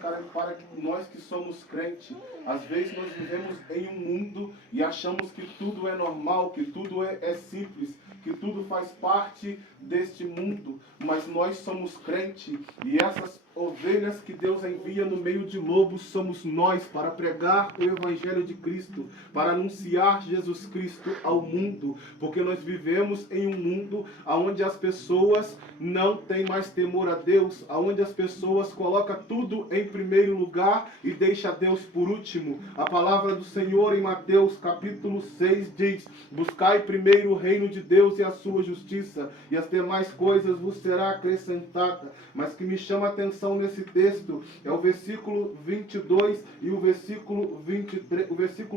para nós que somos crentes, às vezes nós vivemos em um mundo e achamos que tudo é normal, que tudo é simples, que tudo faz parte deste mundo, mas nós somos crentes e essas ovelhas que Deus envia no meio de lobos somos nós para pregar o Evangelho de Cristo, para anunciar Jesus Cristo ao mundo, porque nós vivemos em um mundo onde as pessoas não têm mais temor a Deus, onde as pessoas colocam tudo em primeiro lugar e deixam Deus por último. A palavra do Senhor em Mateus capítulo 6 diz: buscai primeiro o reino de Deus e a sua justiça, e as demais coisas vos será acrescentada. Mas que me chama a atenção nesse texto é o versículo 22 e o versículo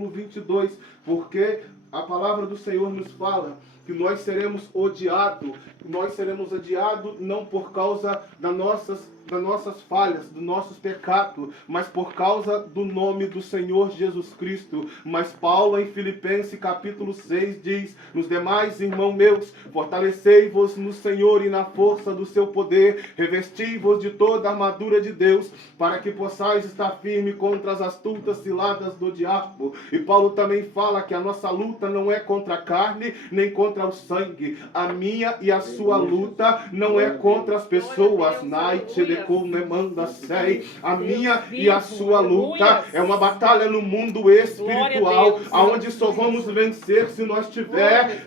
22, porque a palavra do Senhor nos fala que nós seremos odiados não por causa das nossas falhas, dos nossos pecados, mas por causa do nome do Senhor Jesus Cristo. Mas Paulo em Filipenses capítulo 6 diz: nos demais, irmãos meus, fortalecei-vos no Senhor e na força do seu poder, revesti-vos de toda a armadura de Deus, para que possais estar firme contra as astutas ciladas do diabo. E Paulo também fala que a nossa luta não é contra a carne, nem contra o sangue. A minha e a sua luta não é contra as pessoas. A minha e a sua luta é uma batalha no mundo espiritual, aonde só vamos vencer se nós tiver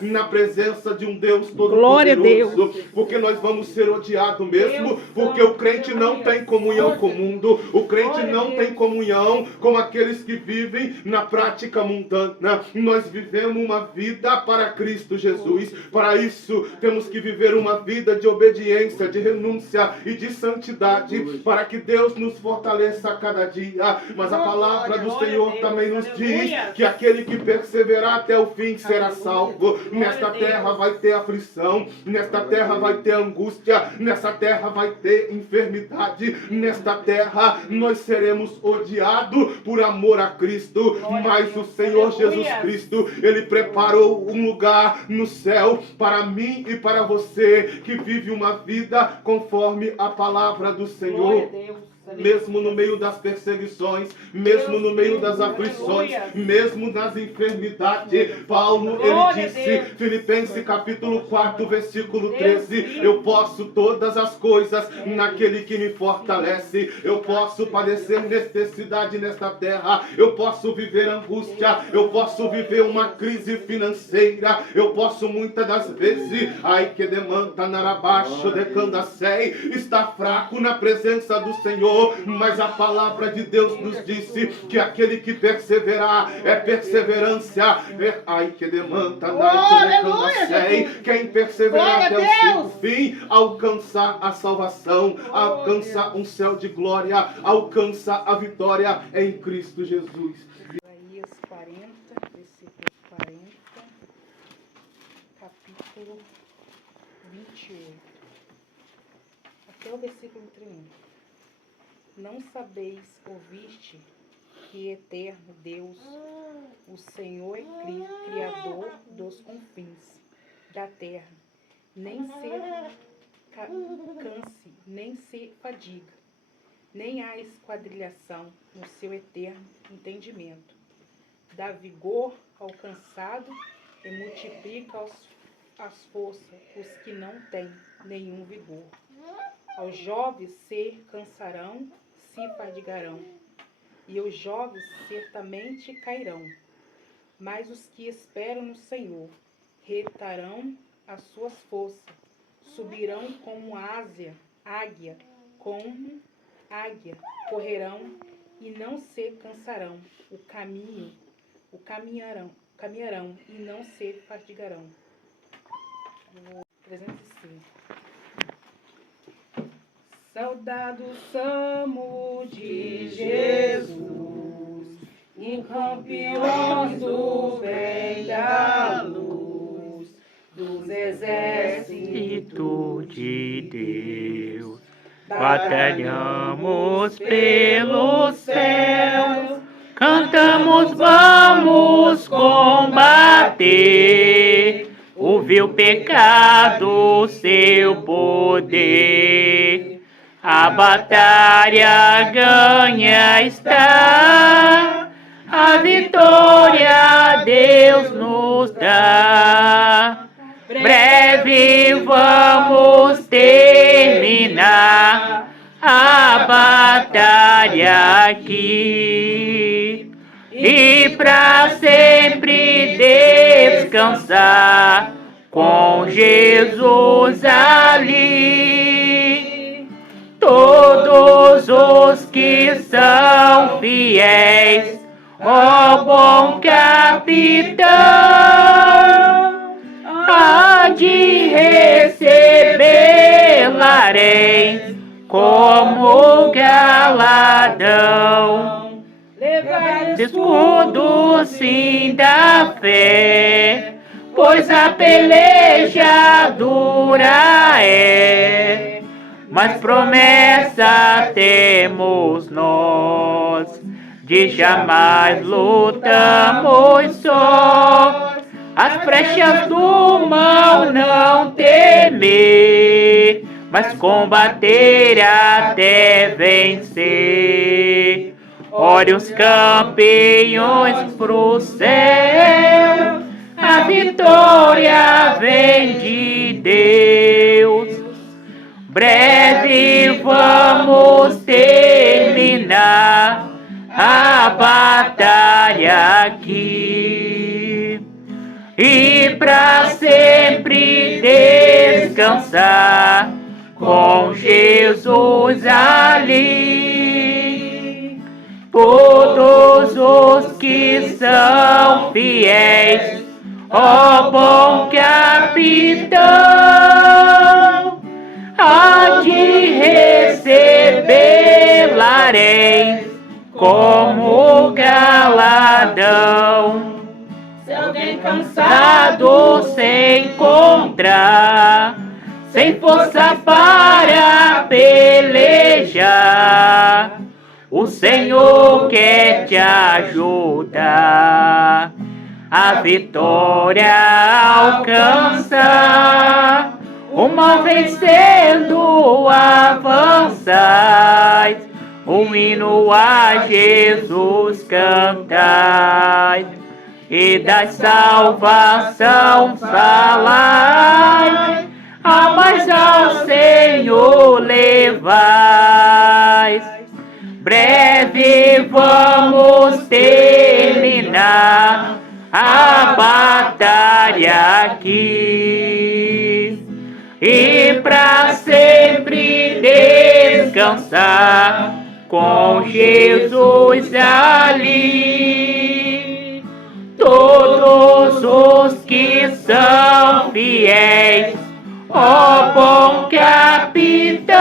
na presença de um Deus todo-poderoso, porque nós vamos ser odiados mesmo, porque o crente não tem comunhão com o mundo, o crente não tem comunhão com aqueles que vivem na prática mundana. Nós vivemos uma vida para Cristo Jesus. Para isso temos que viver uma vida de obediência, de renúncia e de santidade, para que Deus nos fortaleça a cada dia. Mas a palavra do Senhor também nos diz que aquele que perseverar até o fim será salvo. Nesta terra vai ter aflição, nesta terra vai ter angústia, nesta terra vai ter enfermidade, nesta terra nós seremos odiados por amor a Cristo, mas o Senhor Jesus Cristo, Ele preparou um lugar no céu para mim e para você que vive uma vida conforme a palavra do Senhor. Mesmo no meio das perseguições, mesmo no meio das aflições, mesmo nas enfermidades, Paulo, ele disse, Filipenses capítulo 4, versículo 13, eu posso todas as coisas naquele que me fortalece. Eu posso padecer necessidade nesta terra, eu posso viver angústia, eu posso viver uma crise financeira, eu posso muitas das vezes, ai que demanda narabaixo de candacei, estar fraco na presença do Senhor. Mas a palavra de Deus nos disse que aquele que perseverar é perseverança. Ai que demanda, quem perseverar até o fim alcança a salvação, alcança um céu de glória, alcança a vitória em Cristo Jesus. Isaías 40, versículo 40, capítulo 28, até o versículo 30. Não sabeis, ouviste, que eterno Deus, o Senhor é Criador dos confins da terra, nem se canse, nem se fadiga, nem há esquadrilhação no seu eterno entendimento. Dá vigor ao cansado e multiplica as forças os que não têm nenhum vigor. Aos jovens se cansarão, se fadigarão, e os jovens certamente cairão. Mas os que esperam no Senhor retarão as suas forças, subirão como águia, correrão e não se cansarão, caminharão e não se fadigarão. 305. Saudados somos de Jesus, e campeões do bem da luz, dos exércitos de Deus. Batalhamos pelos céus, cantamos, vamos combater o vil pecado, seu poder. a batalha ganha está, a vitória Deus nos dá. Breve vamos terminar a batalha aqui e pra sempre descansar com Jesus ali. Todos os que são fiéis, ó bom capitão, há de receber laréis como galadão. Escudo sim da fé, pois a peleja dura é, mas promessa temos nós, de jamais lutamos só. As flechas do mal não temer, mas combater até vencer. Ore os campeões pro céu, a vitória vem de Deus. Breve vamos terminar a batalha aqui e pra sempre descansar com Jesus ali. Todos os que são fiéis, ó bom capitão, há de receber laréis como galadão. Se alguém cansado se encontrar, sem força para pelejar, o Senhor quer te ajudar. A vitória alcança, o mal vencendo avançais, um hino a Jesus cantai, e da salvação falai, a mais ao Senhor levais. Breve vamos terminar a batalha aqui e pra sempre descansar com Jesus ali. Todos os que são fiéis, ó bom capitão,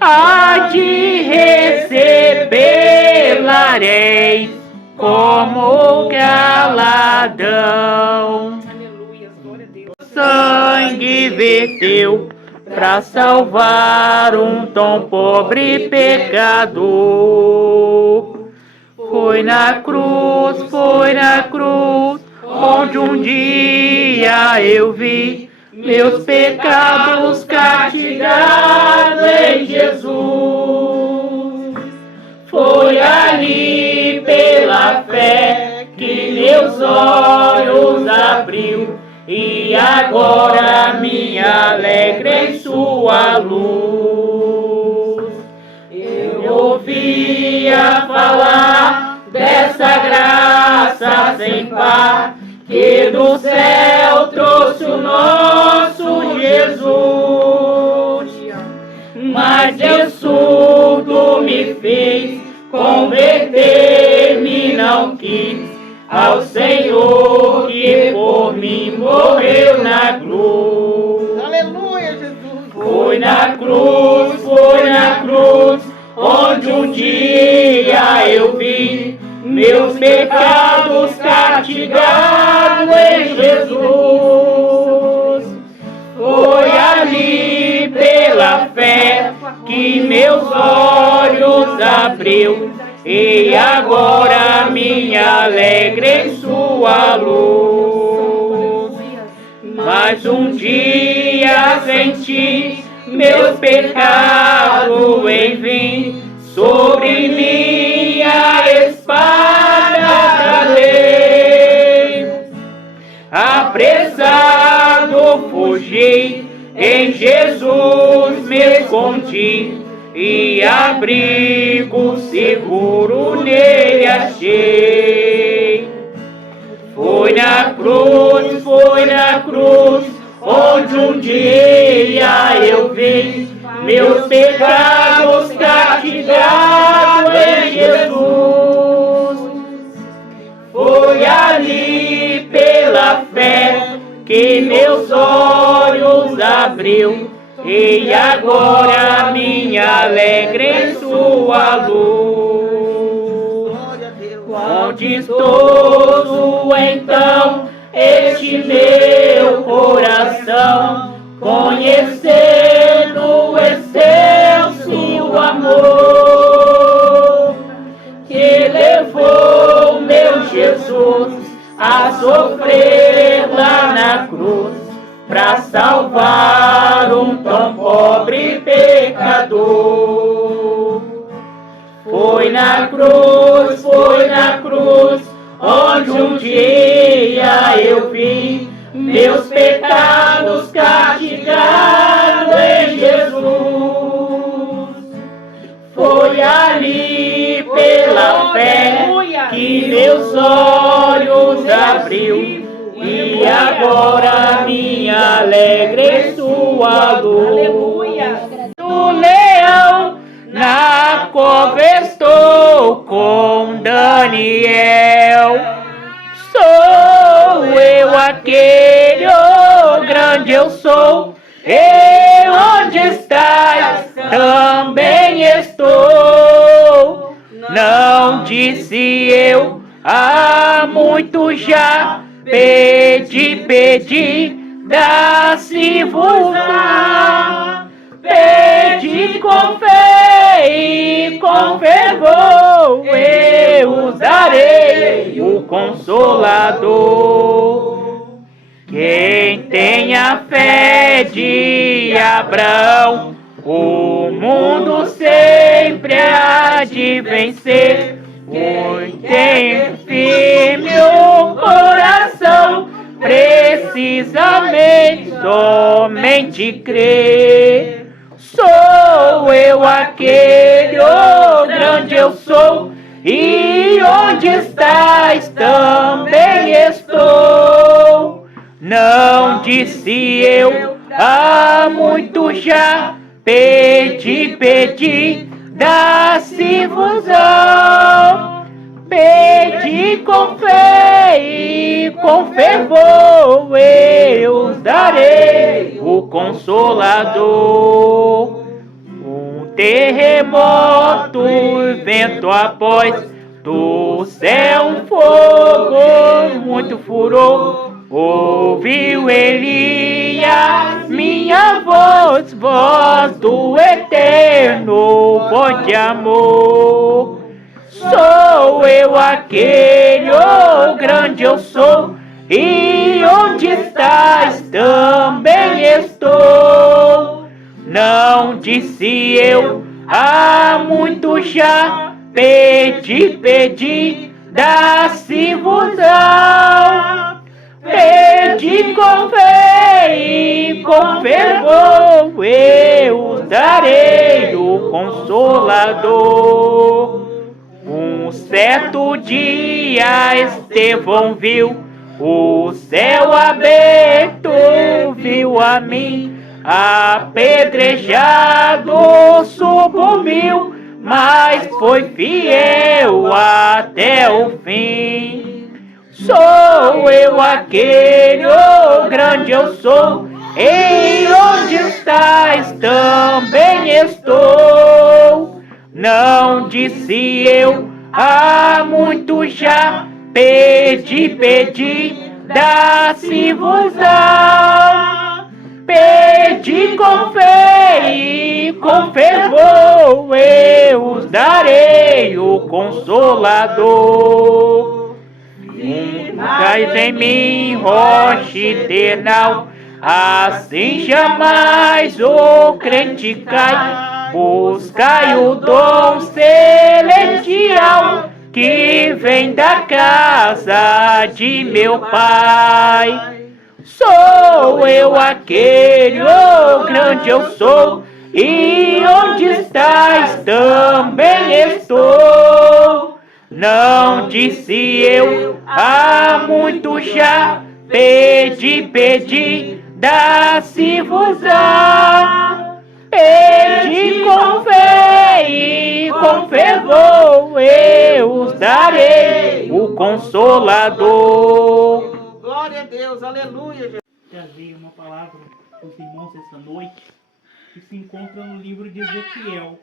há de receber laréis como galadão. Aleluia, glória a Deus. Sangue verteu pra salvar um tão pobre pecador. Foi na cruz, onde um dia eu vi meus pecados castigados em Jesus. Foi ali pela fé que meus olhos abriu, e agora me alegra em sua luz. Eu ouvia falar dessa graça sem par, que do céu trouxe o nosso Jesus. Mas Deus surdo me fez, converter-me não quis ao Senhor que por mim morreu na cruz. Aleluia, Jesus. Foi na cruz, onde um dia eu vi meus pecados castigados em Jesus. Foi ali pela fé que meus olhos abriu, e agora me alegra em sua luz. Mas um dia senti meus pecados enfim, sobre mim a espada da lei. Apressado fugi, em Jesus me escondi, e abrigo seguro nele achei. Foi na cruz, onde um dia eu vi meus pecados castigados em Jesus. Foi ali pela fé que meus olhos abriu, e agora minha alegre em sua luz. Quão distoso então este meu coração, conhecendo o excelso amor, que levou meu Jesus a sofrer lá na cruz, pra salvar um tão pobre pecador. Foi na cruz, onde um dia eu vi meus pecados castigados em Jesus. Foi ali pela fé que meus olhos abriu, e agora minha alegre sua luz. Do leão na cova estou com Daniel. Sou eu aquele, oh, grande eu sou. E onde estás? Também estou. Não disse eu há muito já, pedi, dá-se-vos-á. Pedi com fé e com fervor, eu os darei o Consolador. Quem tem a fé de Abraão, o mundo sempre há de vencer. Tem firme o coração, precisamente somente crer. Sou eu aquele, oh, grande eu sou, e onde estás também estou. Não disse eu há muito já, pedi, dá-se-vos-á. Pedi com fé e com fervor, eu os darei o Consolador. Um terremoto, vento após, do céu um fogo muito furor. Ouviu Elias minha voz, voz do eterno, voz de amor. Sou eu aquele, oh, grande eu sou, e onde estás também estou. Não disse eu há muito já, pedi, dá-se-vos-á. Pedi com fé e com fervor, eu os darei o Consolador. Um certo dia Estevão viu o céu aberto, viu a mim apedrejado, sucumbiu, mas foi fiel até o fim. Sou eu aquele, oh, grande eu sou, e onde estás também estou. Não disse eu há muito já, pedi, dá-se-vos-á. Pedi com fé e com fervor, eu os darei o Consolador. Cais em mim, rocha eternal, Assim jamais o crente cai. Buscai o dom celestial que vem da casa de meu Pai. Sou eu aquele, oh grande eu sou, e onde estás também estou. Não disse eu há muito já, pedi, dá-se-vos-á. Pedi com fé e com fervor, eu os darei o Consolador. Glória a Deus, aleluia, Jesus. Trazer uma palavra para os irmãos essa noite, que se encontra no livro de Ezequiel.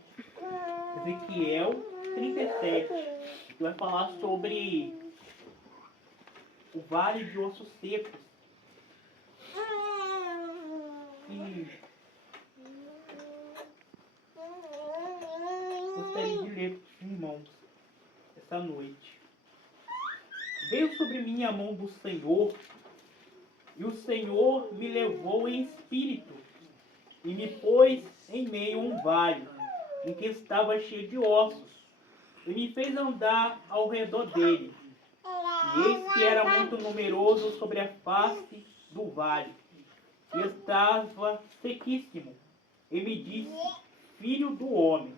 Ezequiel 37, que vai falar sobre o vale de ossos secos. E gostaria de ler para os irmãos essa noite. Veio sobre mim a mão do Senhor, e o Senhor me levou em espírito, e me pôs em meio a um vale, em que estava cheio de ossos, e me fez andar ao redor dele. E eis que era muito numeroso sobre a face do vale, e estava sequíssimo. E me disse: Filho do homem,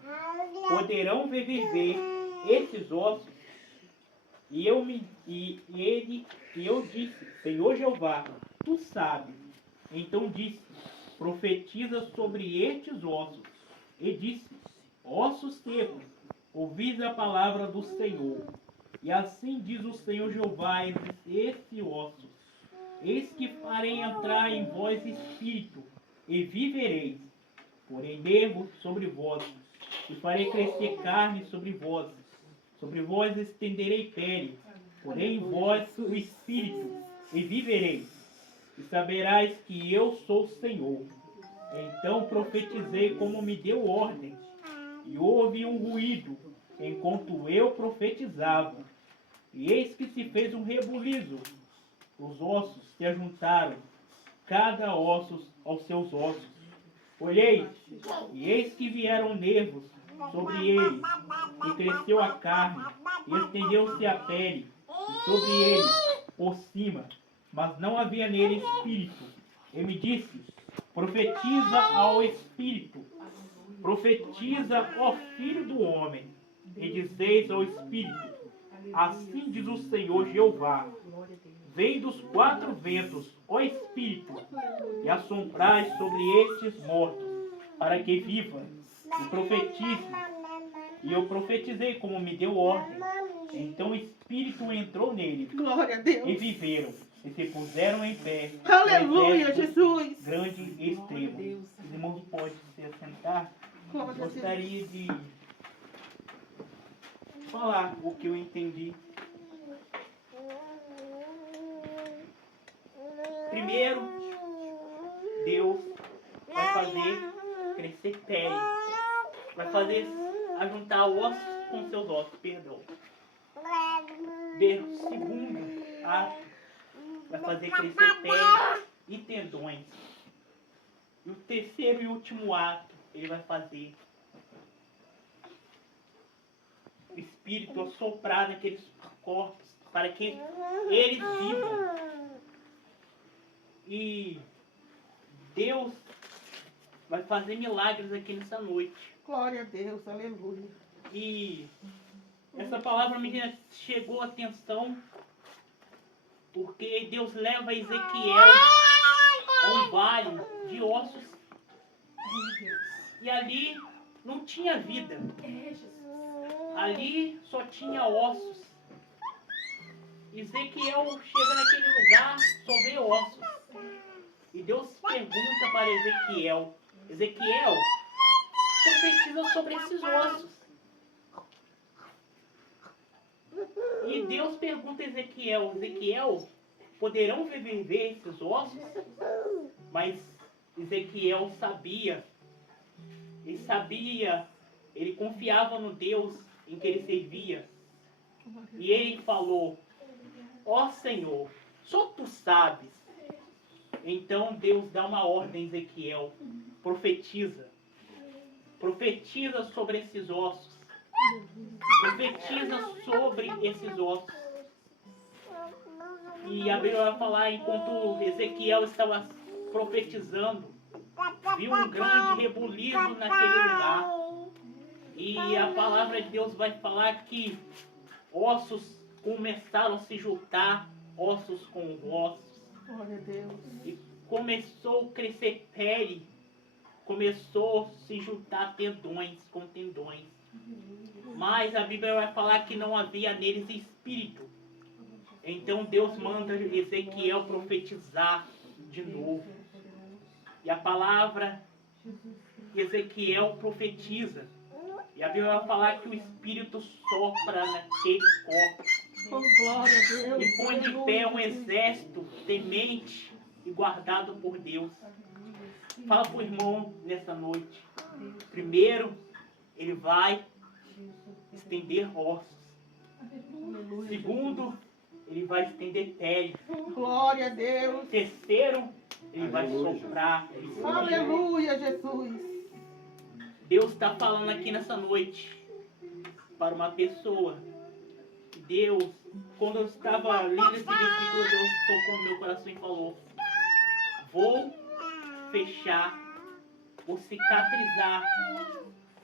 poderão viver esses ossos? E eu disse: Senhor Jeová, tu sabes. Então disse: Profetiza sobre estes ossos. E disse: Ossos secos, ouvis a palavra do Senhor. E assim diz o Senhor Jeová a esse osso: Eis que farei entrar em vós espírito, e vivereis. Porém nervos sobre vós, e farei crescer carne sobre vós estenderei pele, porém em vós o espírito, e vivereis. E saberás que eu sou o Senhor. Então profetizei como me deu ordem, e houve um ruído, enquanto eu profetizava. E eis que se fez um rebuliço, os ossos se ajuntaram, cada osso aos seus ossos. Olhei, e eis que vieram nervos sobre ele, e cresceu a carne, e estendeu-se a pele, e sobre ele, por cima, mas não havia nele espírito. E me disse: Profetiza ao espírito, profetiza, ó filho do homem, e dizeis ao espírito: Assim diz o Senhor Jeová: Vem dos quatro ventos, ó espírito, e assombrai sobre estes mortos, para que viva, e profetize. E eu profetizei como me deu ordem. Então o espírito entrou nele, Glória a Deus. e viveram, e se puseram em pé. Aleluia, um exército Jesus. grande e extremo. Os irmãos podem se assentar. Glória a Deus. Gostaria de falar o que eu entendi. Primeiro, Deus vai fazer crescer pele, vai fazer ajuntar ossos com seus ossos, perdão. Segundo ato, vai fazer crescer pele e tendões. E o terceiro e último ato, ele vai fazer o Espírito assoprar naqueles corpos, para que eles vivam. E Deus vai fazer milagres aqui nessa noite. Glória a Deus, aleluia. E essa palavra me chegou a atenção, porque Deus leva Ezequiel a um vale de ossos. E ali não tinha vida. Ali só tinha ossos. Ezequiel chega naquele lugar, só vê ossos. E Deus pergunta para Ezequiel: Ezequiel, profetiza sobre esses ossos. E Deus pergunta a Ezequiel: Ezequiel, poderão viver esses ossos? Mas Ezequiel sabia, ele confiava no Deus em que ele servia. E ele falou: ó Senhor, só tu sabes. Então Deus dá uma ordem a Ezequiel, profetiza. Profetiza sobre esses ossos. Profetiza sobre esses ossos. E a Bíblia vai falar, enquanto Ezequiel estava profetizando, viu um grande rebuliço naquele lugar. E a palavra de Deus vai falar que ossos começaram a se juntar, ossos com ossos. Glória a Deus. E começou a crescer pele, começou a se juntar tendões com tendões. Mas a Bíblia vai falar que não havia neles espírito. Então Deus manda Ezequiel profetizar de novo. E a palavra Ezequiel profetiza. E a Bíblia vai falar que o Espírito sopra naqueles corpos. Oh, glória a Deus. E põe de pé um exército temente e guardado por Deus. Fala para o irmão nessa noite. Primeiro, ele vai estender ossos. Segundo, ele vai estender pele. Glória a Deus. Terceiro, ele vai soprar. Aleluia, Jesus. Deus está falando aqui nessa noite para uma pessoa. Deus, quando eu estava lendo esse versículo, Deus tocou no meu coração e falou: vou fechar, vou cicatrizar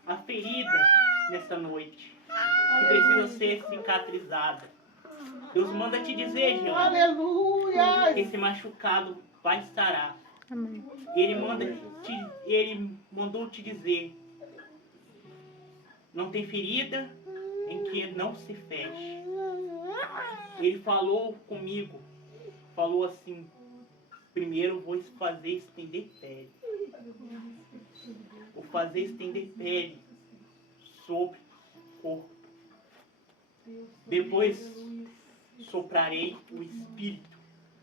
a ferida nessa noite, que precisa ser cicatrizada. Deus manda te dizer, Jean, Aleluia. que esse machucado vai sarar. Amém. Ele mandou te dizer: não tem ferida em que não se feche. Ele falou comigo, falou assim: primeiro vou fazer estender pele. Vou fazer estender pele sobre o corpo. Depois soprarei o Espírito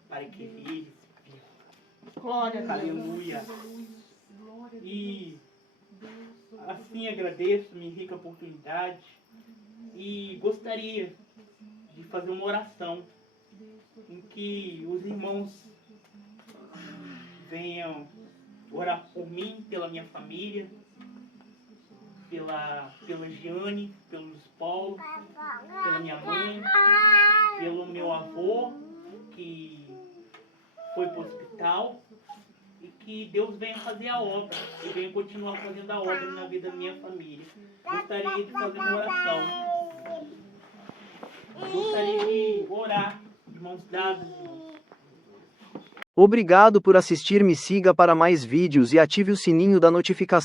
para que eles vivam. Glória a Deus. Aleluia. E assim agradeço minha rica oportunidade e gostaria de fazer uma oração em que os irmãos venham orar por mim, pela minha família, pela Giane, pelo Luiz Paulo, pela minha mãe, pelo meu avô que foi para o hospital. E que Deus venha fazer a obra, e venha continuar fazendo a obra na vida da minha família. Gostaria de fazer uma oração. Gostaria de orar de mãos dadas. Obrigado por assistir. Me siga para mais vídeos e ative o sininho da notificação.